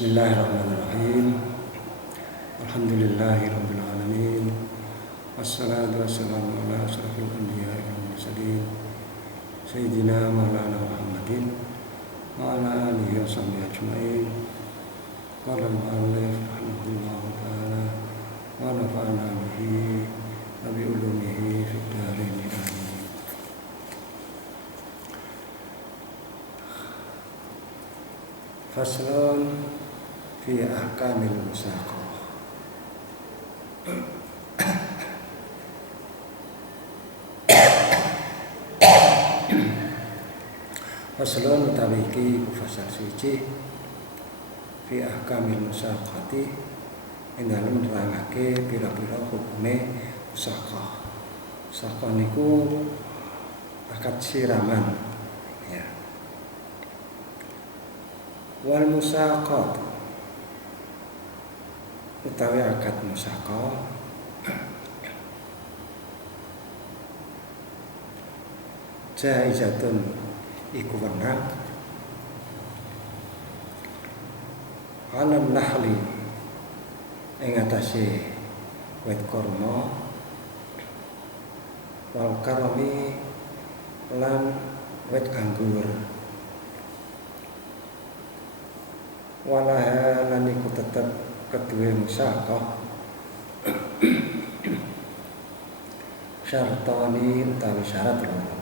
Bismillahirrahmanirrahim. Alhamdulillahirabbil alamin. Wassalatu wassalamu ala asyrafil anbiya'i wal mursalin sayyidina maulana Muhammadin wa ala alihi wa sahbihi ajma'in. Qala al-mu'allif rahimahullahu ta'ala wa nafa'ana bihi wa bi ulumihi fid dharain amin. Faslun fi ahkamil musaqah. Faslun utawi iki fasal suci fi ahkamil musaqati ing dalem nerangake pira-pira hukume musaqah. Musaqah niku akad siraman ya. Wal musaqat utawi akad musaqah jaizatun iku wenang alam nahli ing atase wit kurma wal karami lan wit anggur walaha lan iku tetep kedue musaqah syartani utawi syarat loro.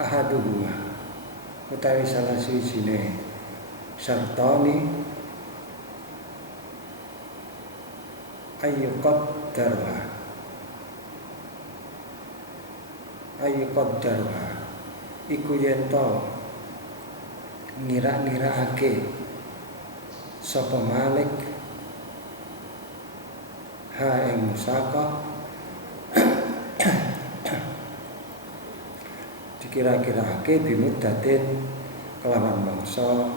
Ahaduhuma utawi salah sijine syartani ayyuqaddarha iku yen to ngira-ngiraake sapa malik ha ing musaqah dikira-kirake bimuddatin kelawan mangsa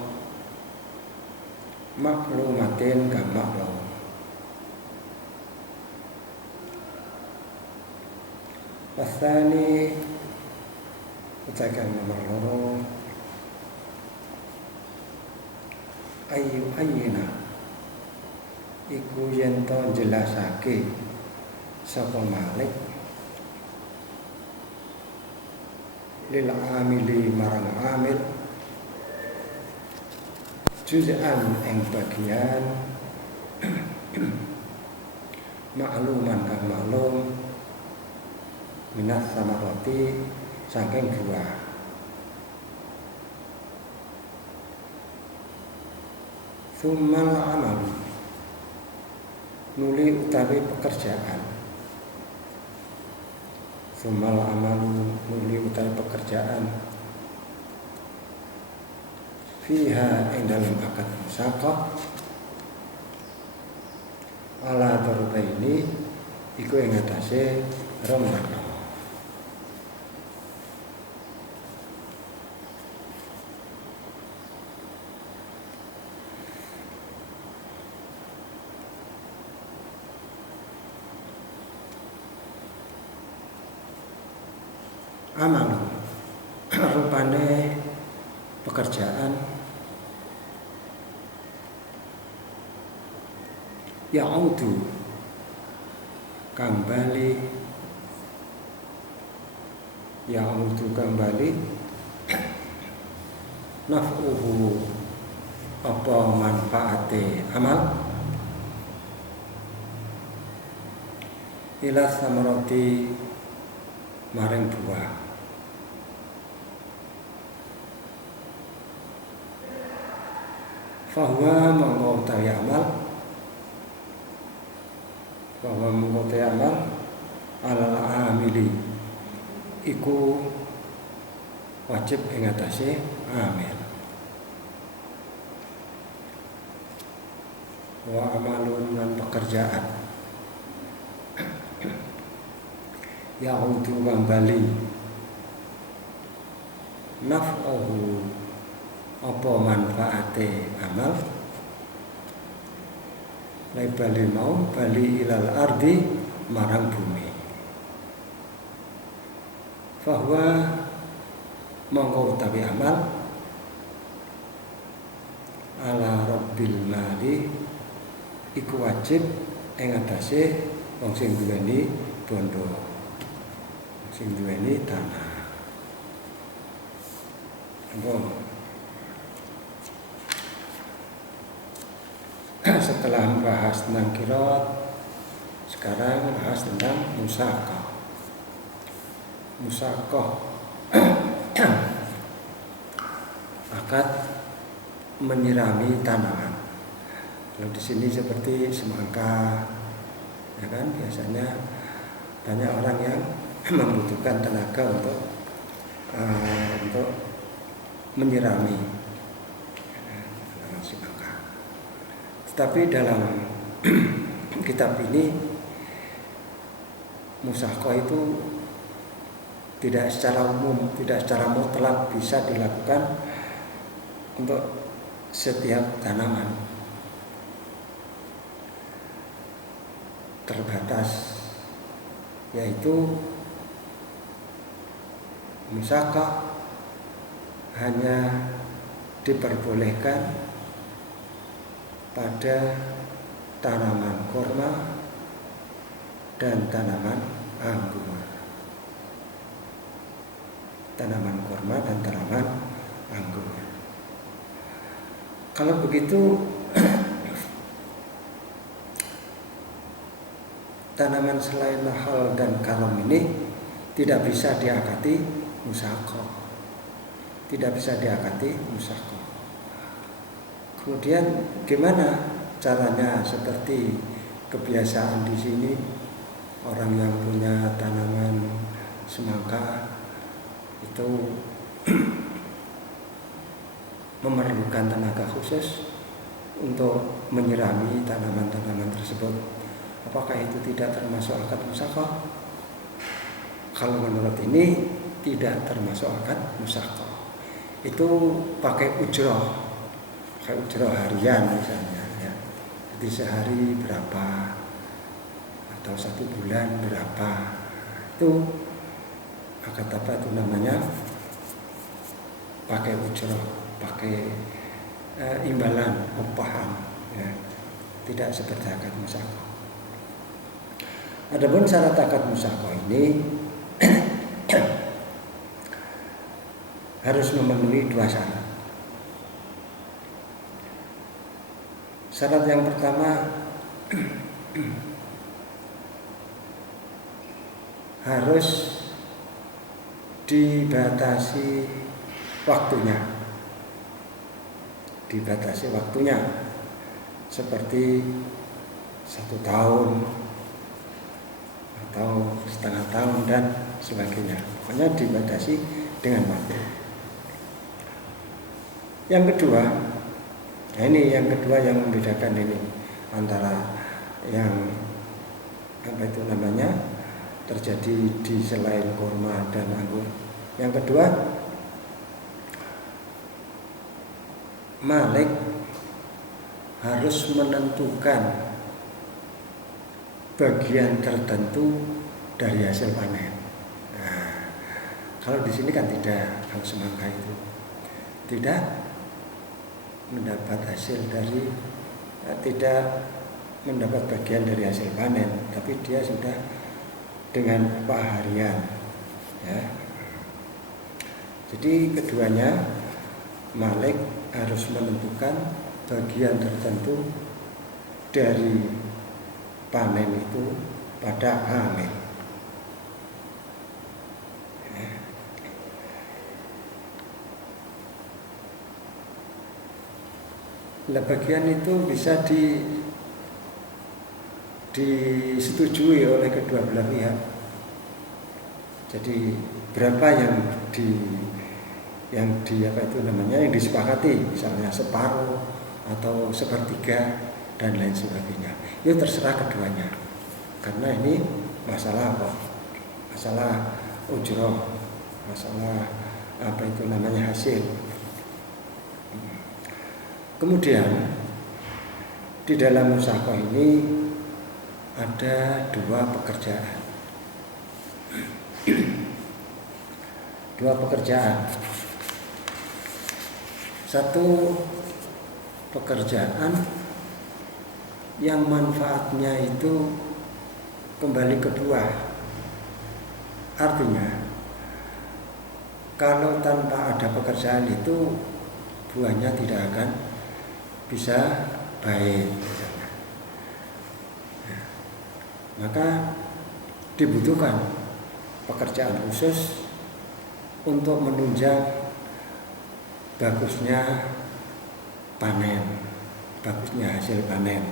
maklumatin kang maklum. Wasani utakan nomor loro ayyina iku yen to jelasake sapa malik lil amili marang amil juz'an ing bagian makluman kang maklum minas samarati saking buah. Summal amal nuli utawi pekerjaan. Summal amal nuli utawi pekerjaan fiha ing dalam akad musaqah ala darbaini iku ing atase rong makna. Amal rupane pekerjaan ya'udu kembali naf'uhu apa manfaate amal ila samarati maring buah. Fahuwa mengkotai amal alal amili iku wajib ing atase amil. Wa amalun lan pekerjaan ya'udu kembali naf'uhu apa manfaate amal bali mau bali ilal ardi marang bumi. Fahuwa mongko utawi amal ala rabbil mali iku wajib ing atase wong sing duweni bondo, sing duweni tanah. Setelah membahas tentang qiraat, sekarang bahas tentang musaqah. Musaqah akad menyirami tanaman. Kalau di sini seperti semangka, ya kan, biasanya banyak orang yang membutuhkan tenaga untuk menyirami tanaman semangka. Tetapi dalam kitab ini musaqah itu tidak secara umum, tidak secara mutlak bisa dilakukan untuk setiap tanaman. Terbatas, yaitu musaqah hanya diperbolehkan pada tanaman kurma dan tanaman anggur. Tanaman kurma dan tanaman anggur. Kalau begitu tanaman selain mahal dan karam ini tidak bisa diakati musaqah. Tidak bisa diakati musaqah. Kemudian gimana caranya? Seperti kebiasaan di sini, orang yang punya tanaman semangka itu memerlukan tenaga khusus untuk menyirami tanaman-tanaman tersebut. Apakah itu tidak termasuk akad musaqah? Kalau menurut ini tidak termasuk akad musaqah. Itu pakai ujrah harian misalnya, ya. Jadi sehari berapa atau 1 bulan berapa, itu akad apa itu namanya? Pakai ujrah, pakai imbalan, upahan, ya. Tidak seperti akad musaqah. Adapun syarat akad musaqah ini harus memenuhi 2 syarat. Syarat yang pertama harus dibatasi waktunya. Seperti 1 tahun atau setengah tahun dan sebagainya. Pokoknya dibatasi dengan waktu. Yang kedua, yang membedakan ini antara yang terjadi di selain kurma dan anggur. Yang kedua, malik harus menentukan bagian tertentu dari hasil panen. Nah, kalau di sini kan tidak, kalau semangka itu tidak mendapat tidak mendapat bagian dari hasil panen, tapi dia sudah dengan upah harian, ya. Jadi keduanya, malik harus menentukan bagian tertentu dari panen itu pada hamil. Nah, bagian itu bisa disetujui oleh kedua belah pihak. Jadi berapa yang disepakati, misalnya separuh atau sepertiga dan lain sebagainya. Itu terserah keduanya. Karena ini masalah apa? Masalah ujroh, masalah hasil. Kemudian di dalam musaqah ini ada 2 pekerjaan. 2 pekerjaan. Satu, pekerjaan yang manfaatnya itu kembali ke buah. Artinya kalau tanpa ada pekerjaan itu buahnya tidak akan bisa baik. Maka dibutuhkan pekerjaan khusus untuk menunjang bagusnya panen, bagusnya hasil panen.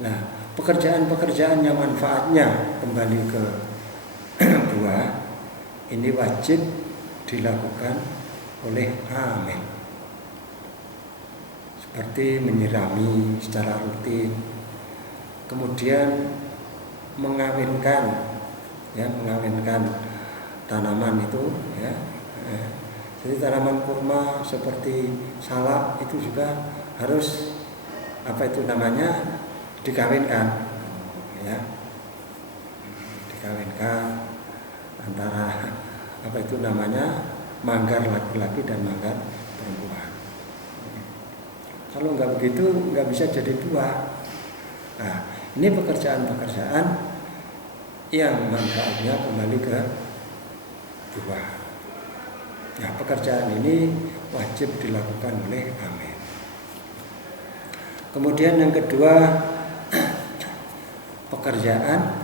Nah, pekerjaan-pekerjaan yang manfaatnya kembali ke buah ini wajib dilakukan oleh amil, seperti menyirami secara rutin, kemudian mengawinkan tanaman itu ya. Jadi tanaman kurma seperti salak itu juga harus dikawinkan ya, dikawinkan antara manggar laki-laki dan manggar perempuan. Kalau nggak begitu nggak bisa jadi buah. Nah, ini pekerjaan-pekerjaan yang manfaatnya kembali ke buah. Nah, pekerjaan ini wajib dilakukan oleh amil. Kemudian yang kedua, pekerjaan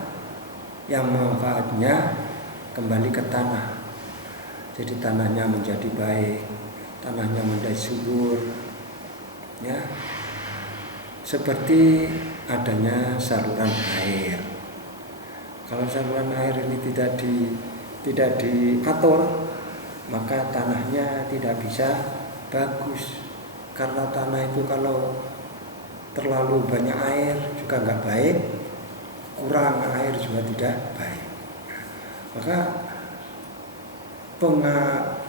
yang manfaatnya kembali ke tanah. Jadi tanahnya menjadi baik, tanahnya menjadi subur, ya. Seperti adanya saluran air. Kalau saluran air ini tidak diatur, maka tanahnya tidak bisa bagus. Karena tanah itu kalau terlalu banyak air juga nggak baik, kurang air juga tidak baik. Maka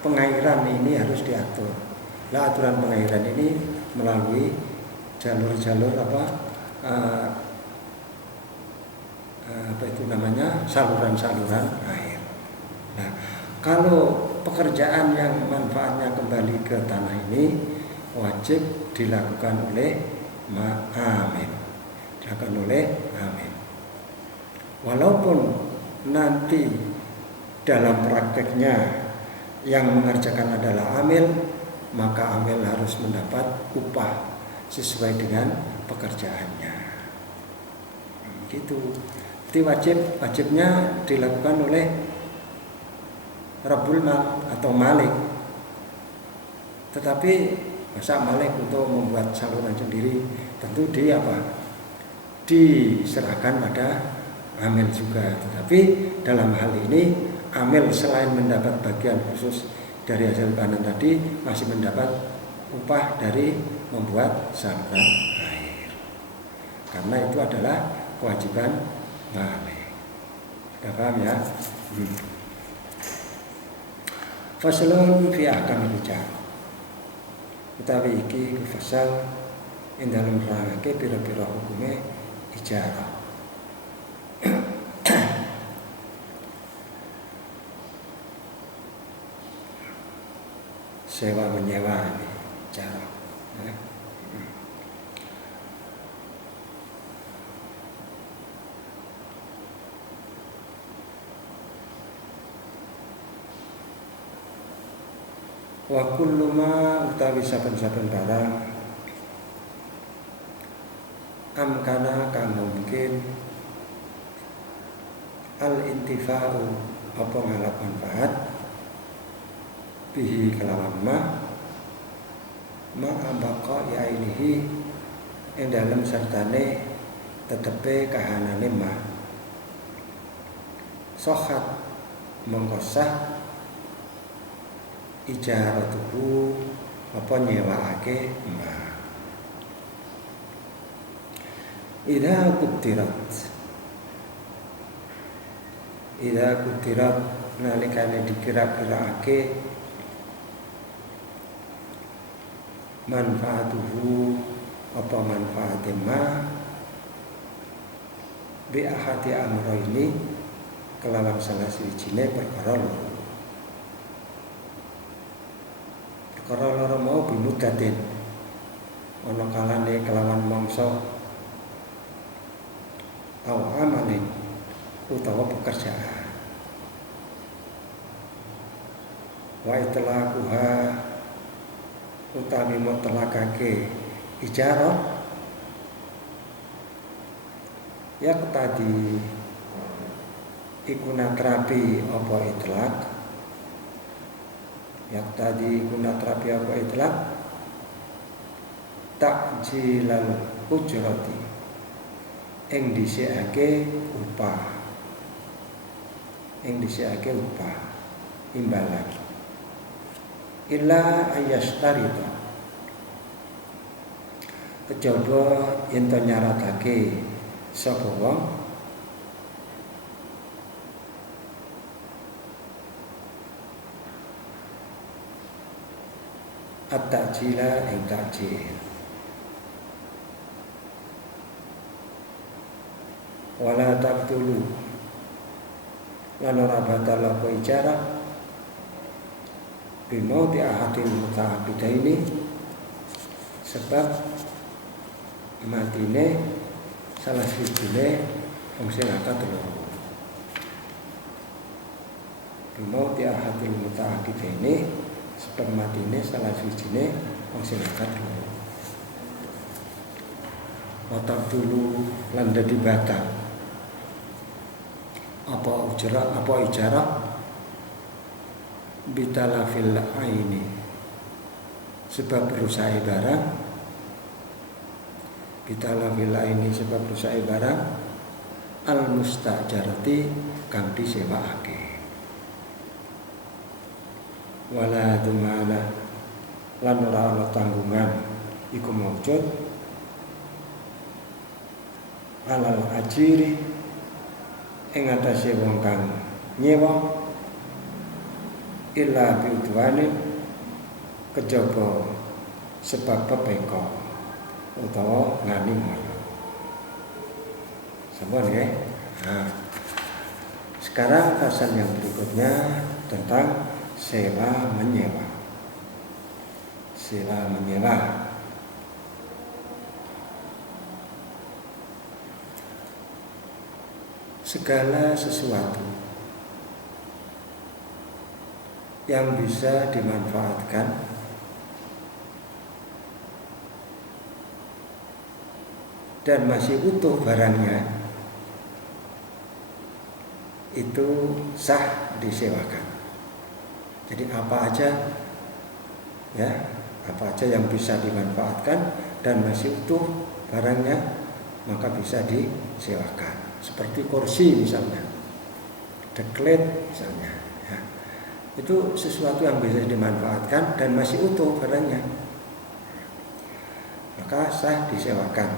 pengairan ini harus diatur. Nah, aturan pengairan ini melalui jalur-jalur saluran-saluran air. Nah, kalau pekerjaan yang manfaatnya kembali ke tanah ini wajib dilakukan oleh amil. Walaupun nanti dalam prakteknya yang mengerjakan adalah amil, maka amil harus mendapat upah sesuai dengan pekerjaannya. Gitu. Jadi wajibnya dilakukan oleh Rabbul Mal atau Malik. Tetapi masa Malik untuk membuat saluran sendiri, tentu diserahkan pada amil juga. Tetapi dalam hal ini amil selain mendapat bagian khusus dari hasil panen tadi, masih mendapat upah dari membuat saluran air. Karena itu adalah kewajiban Malik. Sudah paham ya? Faslun fi ahkamil ijarah. Utawi iki fasal ing dalem nerangake pira-pira hukume ijarah. Sewa menyewa ini ijarah. Wa kullu ma utawi saben-saben barang amkana kang mungkin al-intifa'u apa ngalap manfaat bihi kelawan ma ambaqa ya inihi ing dalem sartane tetepe kahanane ma sohat mengkosah ijaratuhu apa nyewaake ma idza kutirat nalikane dikira-kiraake manfaatuhu apa manfaate ma bi ahadi amroini kelawan salah siwijine perkara loro mau bimudatin ana kalane kelawan mangsa amalin utawa pekerjaan. Wa itlaquha utawi mutlakake ijarah ya tadi iku natrapi apa itlaq, ya tadi iku natrapi apa itlaq, takjilal ujrati ing dhisikake upah, imbalan illa ayastarita kejaba yen to nyaratake sapa wong at-ta'jila ing ta'jil wala tabtulu lan ora batal apa ijarah bimauti ahadil muta'abidaini sebab matine salah sijine wong sing akad loro. Bimauti ahadil muta'abidaini sebab matine salah sijine wong sing akad loro. Watak dulu lan dadi batal apa ijarah bitalafil aini sebab rusak barang, bitalafil aini sebab rusak barang al mustajarati kang disewaake wala dumana lan ora ana tanggungan iku maujud alal ajiri ing atase wong kang nyewa illa biudwane kejaba sebab pepeko utawa ngani moyo. Sampun ya. Nah, sekarang pasal yang berikutnya tentang sewa menyewa. Sewa menyewa. Segala sesuatu yang bisa dimanfaatkan dan masih utuh barangnya itu sah disewakan. Jadi apa aja yang bisa dimanfaatkan dan masih utuh barangnya maka bisa disewakan. Seperti kursi misalnya, deklet misalnya. Itu sesuatu yang bisa dimanfaatkan dan masih utuh barangnya, maka sah disewakan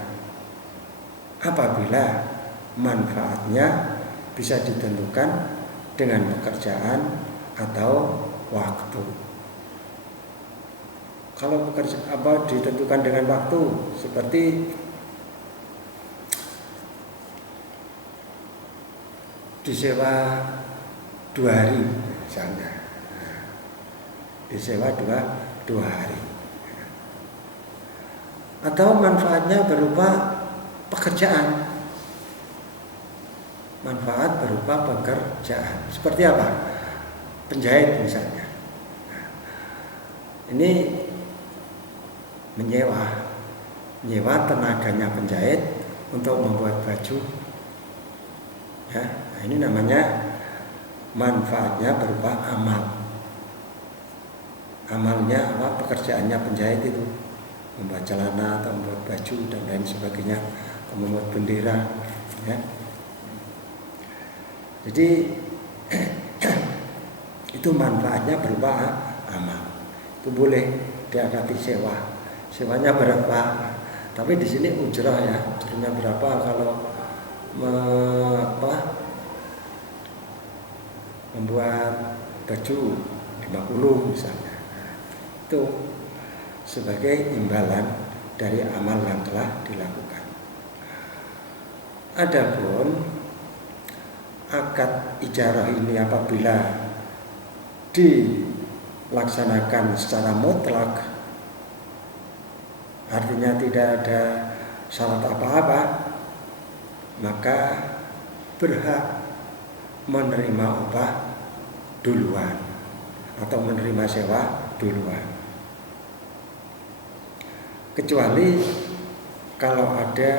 apabila manfaatnya bisa ditentukan dengan pekerjaan atau waktu. Kalau ditentukan dengan waktu seperti disewa 2 hari misalnya, disewa 2 hari, atau manfaatnya berupa pekerjaan, manfaat berupa pekerjaan seperti apa? Penjahit misalnya. Ini menyewa tenaganya penjahit untuk membuat baju. Ya, nah ini namanya manfaatnya berupa amal. Amalnya apa? Pekerjaannya penjahit itu membuat celana atau membuat baju dan lain sebagainya, atau membuat bendera. Ya. Jadi itu manfaatnya berupa amal. Itu boleh diakati sewa. Sewanya berapa? Tapi di sini ujrah ya, ujrahnya berapa kalau membuat baju 50 misalnya. Itu sebagai imbalan dari amal yang telah dilakukan. Adapun akad ijarah ini apabila dilaksanakan secara mutlak artinya tidak ada syarat apa-apa, maka berhak menerima upah duluan atau menerima sewa duluan. Kecuali kalau ada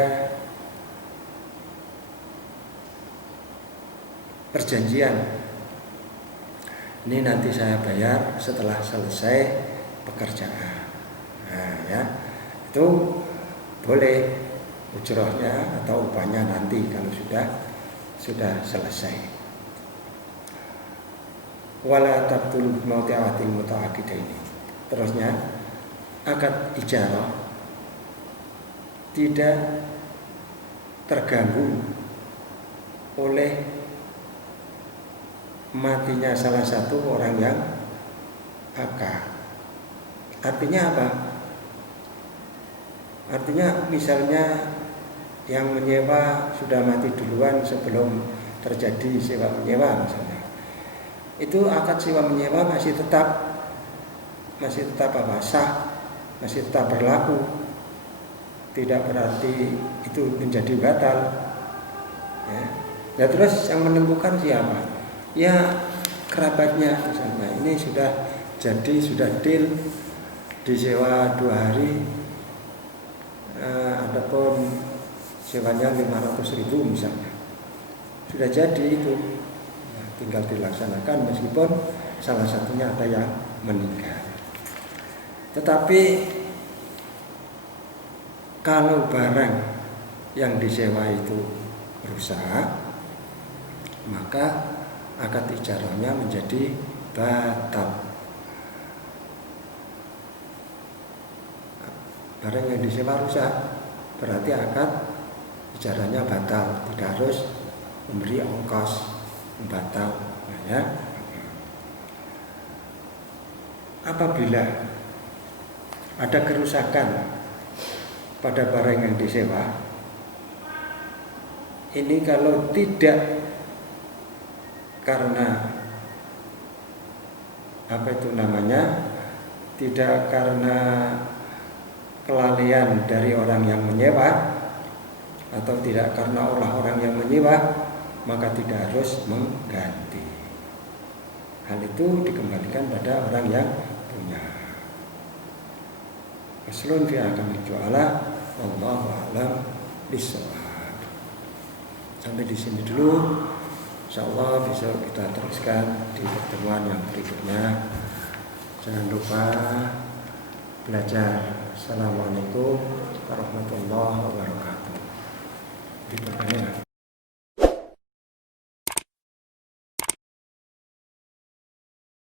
perjanjian, ini nanti saya bayar setelah selesai pekerjaan. Nah, ya, itu boleh ujrohnya atau upahnya nanti kalau sudah selesai. Wala tabtul mau'atil muta'aqidaini. Terusnya akad ijarah tidak terganggu oleh matinya salah satu orang yang akad. Artinya apa? Artinya misalnya yang menyewa sudah mati duluan sebelum terjadi sewa menyewa misalnya, itu akad sewa menyewa masih tetap apa? Sah, masih tetap berlaku. Tidak berarti itu menjadi batal. Ya. Nah, terus yang menentukan siapa? Ya kerabatnya misalnya. Ini sudah deal disewa 2 hari. Adapun sewanya 500.000 misalnya, sudah jadi itu, ya, tinggal dilaksanakan meskipun salah satunya ada yang meninggal. Tetapi kalau barang yang disewa itu rusak, maka akad ijarahnya menjadi batal. Barang yang disewa rusak, berarti akad ijarahnya batal, tidak harus memberi ongkos batal. Nah, ya. Apabila ada kerusakan pada barang yang disewa, ini kalau tidak karena tidak karena kelalaian dari orang yang menyewa atau tidak karena olah orang yang menyewa, maka tidak harus mengganti. Hal itu dikembalikan pada orang yang punya. Faslun fi ahkamil ju'ala, wallahu a'lam bishawab. Sampai di sini dulu. Insyaallah besok kita teruskan di pertemuan yang berikutnya. Jangan lupa belajar. Assalamualaikum warahmatullahi wabarakatuh.